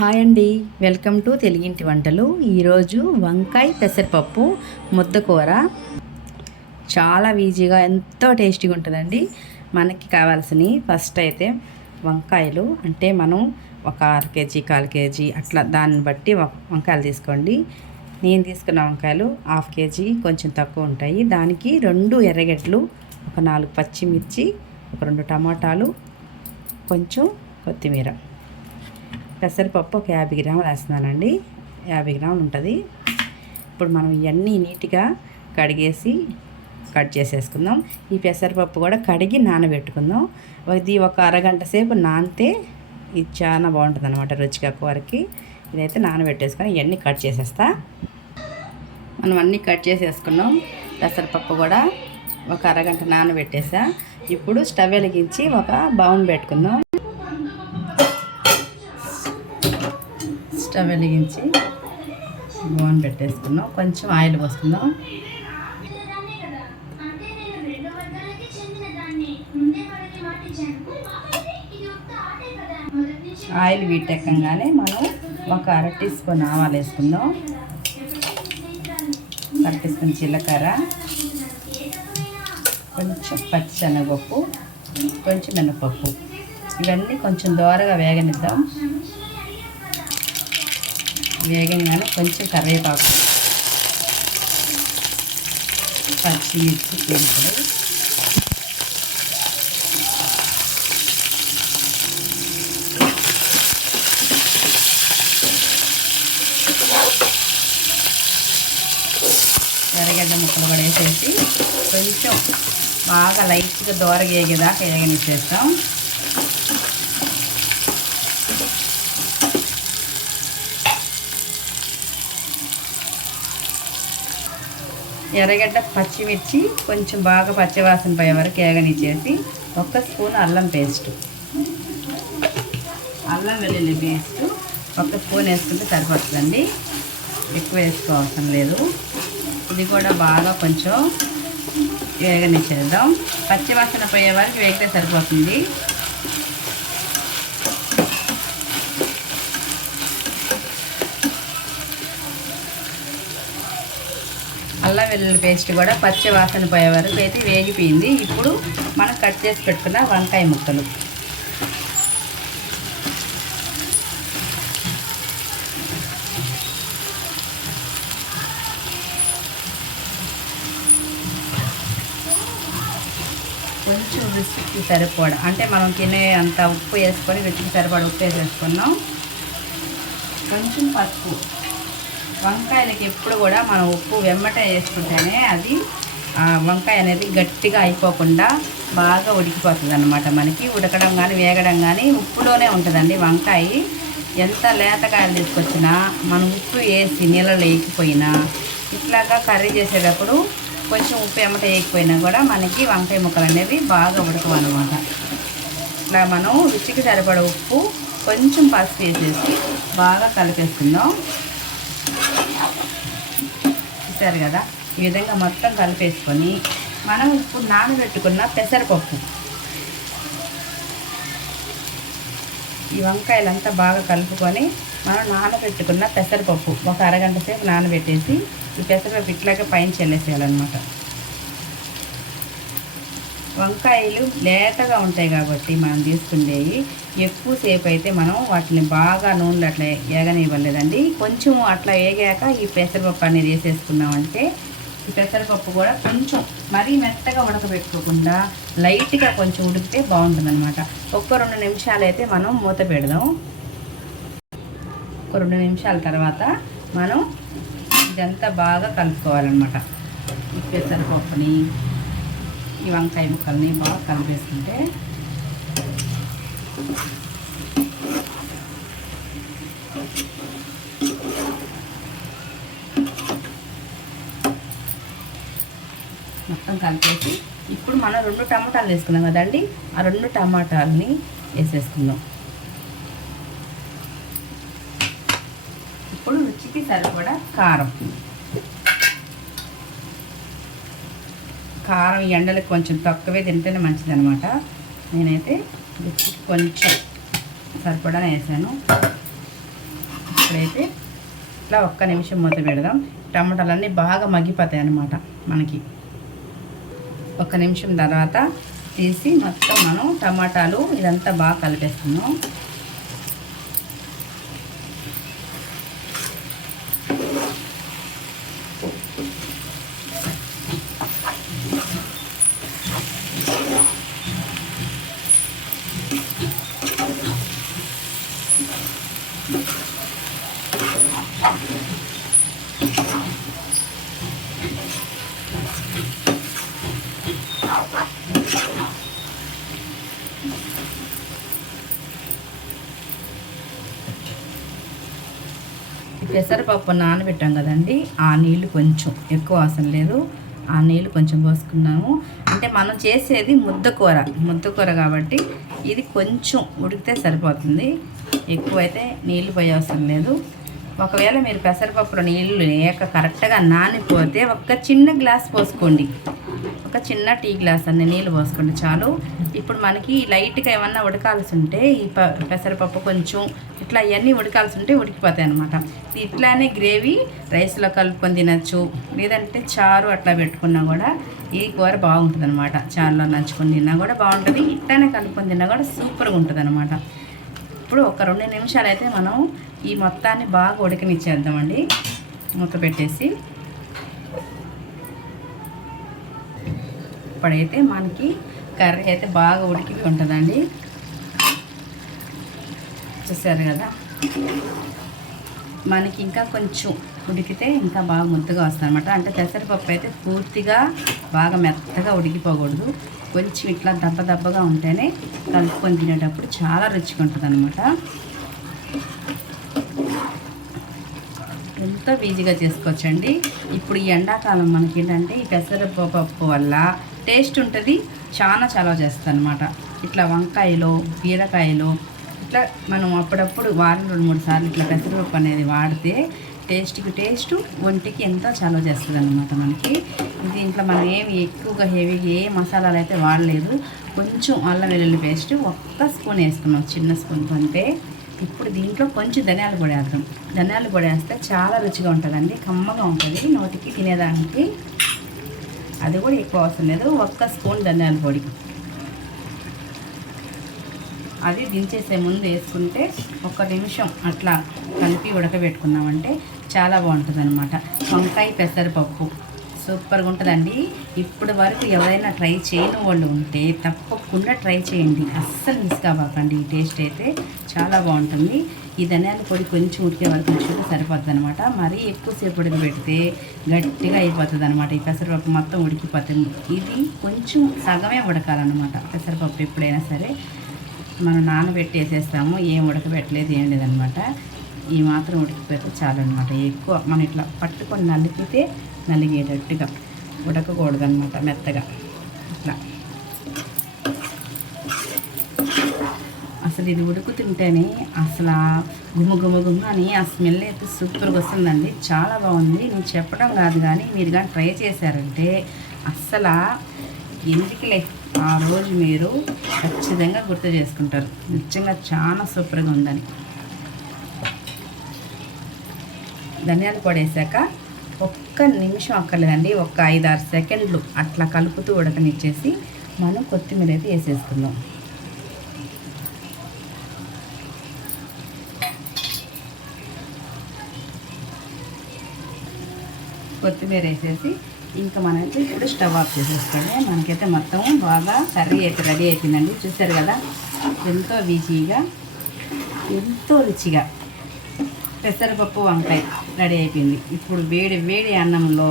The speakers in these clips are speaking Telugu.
హాయ్ అండి. వెల్కమ్ టు తెలుగింటి వంటలు. ఈరోజు వంకాయ పెసరపప్పు ముద్దకూర చాలా ఈజీగా ఎంతో టేస్టీగా ఉంటుందండి. మనకి కావాల్సినవి ఫస్ట్ అయితే వంకాయలు. అంటే మనం ఒక అర కేజీ కాల్ కేజీ అట్లా దాన్ని బట్టి వంకాయలు తీసుకోండి. నేను తీసుకున్న వంకాయలు హాఫ్ కేజీ కొంచెం తక్కువ ఉంటాయి. దానికి రెండు ఎర్రగడ్డలు ఒక నాలుగు పచ్చిమిర్చి ఒక రెండు టమాటాలు కొంచెం కొత్తిమీర. పెసరపప్పు ఒక యాభై గ్రాములు వేస్తున్నానండి. యాభై గ్రాములు ఉంటుంది. ఇప్పుడు మనం ఇవన్నీ నీట్గా కడిగేసి కట్ చేసేసుకుందాం. ఈ పెసరపప్పు కూడా కడిగి నానబెట్టుకుందాం. ఇది ఒక అరగంట సేపు నానితే ఇది చాలా బాగుంటుంది అనమాట రుచిగా కూరకి ఇదైతే నానబెట్టేసుకొని ఇవన్నీ కట్ చేసేస్తా. మనం అన్నీ కట్ చేసేసుకున్నాం. పెసరపప్పు కూడా ఒక అరగంట నానబెట్టేసా. ఇప్పుడు స్టవ్ వెలిగించి ఒక బౌన్ పెట్టుకుందాం. స్టవ్ వెలిగించి బోన్ పెట్టేసుకున్నాం కొంచెం ఆయిల్ పోసుకుందాం. ఆయిల్ వీటెక్కగానే మనం ఒక అర టీ స్పూన్ ఆవాలు వేసుకుందాం. అర టీ స్పూన్ జీలకర్ర కొంచెం పచ్చిశనగపప్పు కొంచెం మినపప్పు. ఇవన్నీ కొంచెం దోరగా వేగనిద్దాం. వేగంగానే కొంచెం కరివేపాకు. పచ్చిమిర్చి పెంపుడు ఎర్రగడ్డ ముక్కలు కూడా వేసేసి కొంచెం బాగా లైట్గా దోరగా వేగేదాకా వేగనిచ్చేస్తాం. ఎర్రగడ్డ పచ్చిమిర్చి కొంచెం బాగా పచ్చివాసన పోయే వరకు ఏగనిచ్చేసి ఒక స్పూన్ అల్లం పేస్ట్. అల్లం వెల్లుల్లి పేస్ట్ ఒక స్పూన్ వేసుకుంటే సరిపోతుందండి. ఎక్కువ వేసుకోవాల్సిన లేదు. ఇది కూడా బాగా కొంచెం వేగనిచ్చేద్దాం పచ్చివాసన పోయే వరకు వేగితే సరిపోతుంది అల్లం వెల్లుల్లి పేస్ట్ కూడా పచ్చి వాసన పోయే వరకు అయితే వేగిపోయింది. ఇప్పుడు మనం కట్ చేసి పెట్టుకున్న వంకాయ ముక్కలు. కొంచెం రుచికి సరిపోడ అంటే మనం తినే అంత ఉప్పు వేసుకొని రుచికి సరిపడ ఉప్పు వేసేసుకున్నాం. కొంచెం పసుపు. వంకాయలకి ఎప్పుడు కూడా మనం ఉప్పు వెమ్మట వేసుకుంటేనే అది వంకాయ అనేది గట్టిగా అయిపోకుండా బాగా ఉడికిపోతుంది అనమాట మనకి. ఉడకడం కానీ వేగడం కానీ ఉప్పులోనే ఉంటుందండి వంకాయ. ఎంత లేతకాయలు తీసుకొచ్చినా మనం ఉప్పు వేసి నీళ్ళలో వేయకపోయినా ఇట్లాగా కర్రీ చేసేటప్పుడు కొంచెం ఉప్పు ఎమ్మట వేయకపోయినా కూడా మనకి వంకాయ ముక్కలు అనేవి బాగా ఉడకవు అనమాట ఇట్లా మనం రుచికి సరిపడ ఉప్పు కొంచెం పసుపు వేసేసి బాగా కలిపేసుకుందాం. చూసారు కదా ఈ విధంగా మొత్తం కలిపేసుకొని మనం ఇప్పుడు నానబెట్టుకున్న పెసరపప్పు. ఈ వంకాయలంతా బాగా కలుపుకొని మనం నానబెట్టుకున్న పెసరపప్పు ఒక అరగంట సేపు నానబెట్టేసి ఈ పెసరపప్పు ఇట్లాగే పైన చెల్లేసేయాలన్నమాట. వంకాయలు లేతగా ఉంటాయి కాబట్టి మనం తీసుకునేవి. ఎక్కువసేపు అయితే మనం వాటిని బాగా నూనెలు అట్లా ఏగనివ్వలేదండి. కొంచెం అట్లా వేగాక ఈ పెసరపప్పు అనేది వేసేసుకున్నామంటే ఈ పెసరపప్పు కూడా కొంచెం మరీ మెత్తగా ఉడకబెట్టుకోకుండా లైట్గా కొంచెం ఉడికితే బాగుంటుంది అనమాట ఒక్క రెండు నిమిషాలు అయితే మనం మూత పెడదాం. ఒక రెండు నిమిషాల తర్వాత మనం ఇదంతా బాగా కలుపుకోవాలన్నమాట. ఈ పెసరపప్పుని ఈ వంకాయ ముక్కల్ని బాగా కలిపేసుకుంటే మొత్తం కలిపేసి ఇప్పుడు మనం రెండు టమాటాలు వేసుకున్నాం కదండి. ఆ రెండు టమాటాలని వేసేసుకుందాం. ఇప్పుడు రుచికి సరిపడా కారం. కారం ఎండలకు కొంచెం తక్కువే తింటేనే మంచిది అనమాట నేనైతే కొంచెం సరిపడా వేసాను. ఇట్లా ఒక్క నిమిషం మూత పెడదాం. టమాటాలన్నీ బాగా మగ్గిపోతాయి అన్నమాట మనకి. ఒక నిమిషం తర్వాత తీసి మొత్తం మనం టమాటాలు ఇదంతా బాగా కలిపేస్తున్నాం పెసరపప్పు నానబెట్టాం కదండి. ఆ నీళ్ళు కొంచెం ఎక్కువ అవసరం లేదు. ఆ నీళ్ళు కొంచెం పోసుకున్నాము. అంటే మనం చేసేది ముద్దకూర ముద్దకూర కాబట్టి ఇది కొంచెం ఉడికితే సరిపోతుంది. ఎక్కువైతే నీళ్ళు పోయే అవసరం లేదు. ఒకవేళ మీరు పెసరపప్పులో నీళ్ళు లేక కరెక్ట్గా నానిపోతే ఒక చిన్న గ్లాస్ పోసుకోండి. ఒక చిన్న టీ గ్లాస్ అన్ని నీళ్ళు పోసుకోండి చాలు. ఇప్పుడు మనకి లైట్గా ఏమన్నా ఉడకాల్సి ఉంటే ఈ ప పెసరపప్పు కొంచెం ఇట్లా ఇవన్నీ ఉడకాల్సి ఉంటే ఉడికిపోతాయి అనమాట ఇట్లానే గ్రేవీ రైస్లో కలుపుకొని తినచ్చు. లేదంటే చారు అట్లా పెట్టుకున్నా కూడా ఈ కూర బాగుంటుంది అనమాట చారులో నంచుకొని తిన్నా కూడా బాగుంటుంది. ఇట్లానే కలుపుకొని తిన్నా కూడా సూపర్గా ఉంటుంది అనమాట ఇప్పుడు ఒక రెండు నిమిషాలు అయితే మనం ఈ మొత్తాన్ని బాగా ఉడకనిచ్చేద్దామండి. మూత పెట్టేసి. ఇప్పుడైతే మనకి కర్రీ అయితే బాగా ఉడికి ఉంటుందండి చూసారు కదా? మనకి ఇంకా కొంచెం ఉడికితే ఇంకా బాగా ముద్దగా వస్తుందన్నమాట. అంటే పెసరపప్పు అయితే పూర్తిగా బాగా మెత్తగా ఉడికిపోకూడదు. కొంచెం ఇట్లా దెబ్బ దెబ్బగా ఉంటేనే కలుపుకొని తినేటప్పుడు చాలా రుచిగా ఉంటుంది ఎంతో ఈజీగా చేసుకోవచ్చండి ఇప్పుడు ఈ ఎండాకాలం మనకి ఏంటంటే ఈ పెసరపప్పు వల్ల టేస్ట్ ఉంటుంది చాలా చాలా చేస్తుంది అనమాట ఇట్లా వంకాయలో బీరకాయలో ఇట్లా మనం అప్పుడప్పుడు వారం రెండు మూడు సార్లు ఇట్లా పెసరపప్పు అనేది వాడితే టేస్ట్కి టేస్ట్ ఒంటికి ఎంతో చలవ చేస్తుంది అనమాట మనకి. దీంట్లో మనం ఏమి ఎక్కువగా హెవీగా ఏ మసాలాలు అయితే వాడలేదు కొంచెం అల్లం వెల్లుల్లి పేస్ట్ ఒక్క స్పూన్ వేసుకున్నాం చిన్న స్పూన్ పంపే ఇప్పుడు దీంట్లో కొంచెం ధనియాలు పొడి వేద్దాం. ధనియాలు పొడి వేస్తే చాలా రుచిగా ఉంటుందండి కమ్మగా ఉంటుంది. నోటికి తినేదానికి అది కూడా ఎక్కువ అవసరం లేదు. ఒక్క స్పూన్ ధనియాల పొడి. అది దించేసే ముందు వేసుకుంటే ఒక నిమిషం అట్లా కలిపి ఉడకబెట్టుకున్నామంటే చాలా బాగుంటుంది అనమాట వంకాయ పెసరపప్పు. సూపర్గా ఉంటుందండి ఇప్పటి వరకు ఎవరైనా ట్రై చేయని వాళ్ళు ఉంటే తప్పకుండా ట్రై చేయండి. అస్సలు మిస్ కాబాకండి ఈ టేస్ట్ అయితే చాలా బాగుంటుంది. ఈ ధనియాల పొడి కొంచెం ఉడికే వరకు ఉంచుకుంటే సరిపోతుంది అనమాట మరీ ఎక్కువసేపు ఉడికి పెడితే గట్టిగా అయిపోతుంది అనమాట ఈ పెసరపప్పు మొత్తం ఉడికిపోతుంది. ఇది కొంచెం సగమే ఉడకాలన్నమాట. పెసరపప్పు ఎప్పుడైనా సరే మనం నానబెట్టేసేస్తాము. ఏం ఉడకబెట్టలేదు ఏం లేదనమాట ఈ మాత్రం ఉడికిపోతే చాలు అనమాట ఎక్కువ మనం ఇట్లా పట్టుకొని నలిపితే నలిగేటట్టుగా ఉడకకూడదు అనమాట మెత్తగా. ఇట్లా అసలు ఇది ఉడుకుతుంటేనే అసలు గుమ్మ గుమ్మ గుమ్మ అని ఆ స్మెల్ అయితే సూపర్గా వస్తుందండి. చాలా బాగుంది. నేను చెప్పడం కాదు కానీ మీరు కానీ ట్రై చేశారంటే అస్సలు ఎందుకులే ఆ రోజు మీరు ఖచ్చితంగా గుర్తు చేసుకుంటారు. నిజంగా చాలా సూపర్గా ఉందని. ధనియాలు పొడి వేసాక ఒక్క నిమిషం అక్కర్లేదండి. ఒక ఐదు ఆరు సెకండ్లు అట్లా కలుపుతూ ఉడకనిచ్చేసి మనం కొత్తిమీర అయితే వేసేసుకుందాం. కొత్తిమీర వేసేసి ఇంకా మనమైతే ఇప్పుడు స్టవ్ ఆఫ్ చేసేసుకోండి. మనకైతే మొత్తం బాగా కర్రీ అయితే రెడీ అయిపోయిందండి. చూసారు కదా? ఎంతో ఈజీగా ఎంతో రుచిగా. పెసరపప్పు వంకాయ రెడీ అయిపోయింది. ఇప్పుడు వేడి వేడి అన్నంలో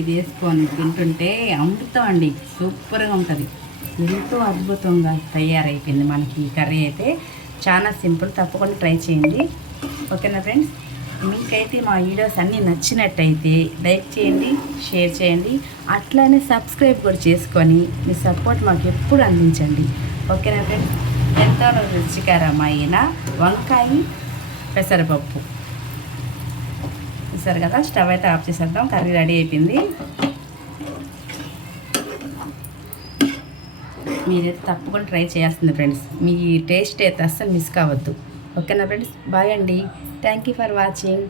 ఇది వేసుకొని తింటుంటే అమృతం అండి. సూపర్గా ఉంటుంది. ఎంతో అద్భుతంగా తయారైపోయింది మనకి ఈ కర్రీ అయితే. చాలా సింపుల్ తప్పకుండా ట్రై చేయండి. ఓకేనా ఫ్రెండ్స్? మీకైతే మా వీడియోస్ అన్నీ నచ్చినట్టయితే లైక్ చేయండి షేర్ చేయండి. అట్లానే సబ్స్క్రైబ్ కూడా చేసుకొని మీ సపోర్ట్ మాకు ఎప్పుడు అందించండి. ఓకేనా ఫ్రెండ్స్? ఎంతో రుచికరమైన వంకాయ పెసరపప్పు. చూసారు కదా స్టవ్ అయితే ఆఫ్ చేసేద్దాం. కర్రీ రెడీ అయిపోయింది. మీరైతే తప్పకుండా ట్రై చేయాల్సింది ఫ్రెండ్స్. మీ టేస్ట్ అయితే అస్సలు మిస్ కావద్దు. ఓకేనా ఫ్రెండ్స్? బాయ్ అండి. Thank you for watching.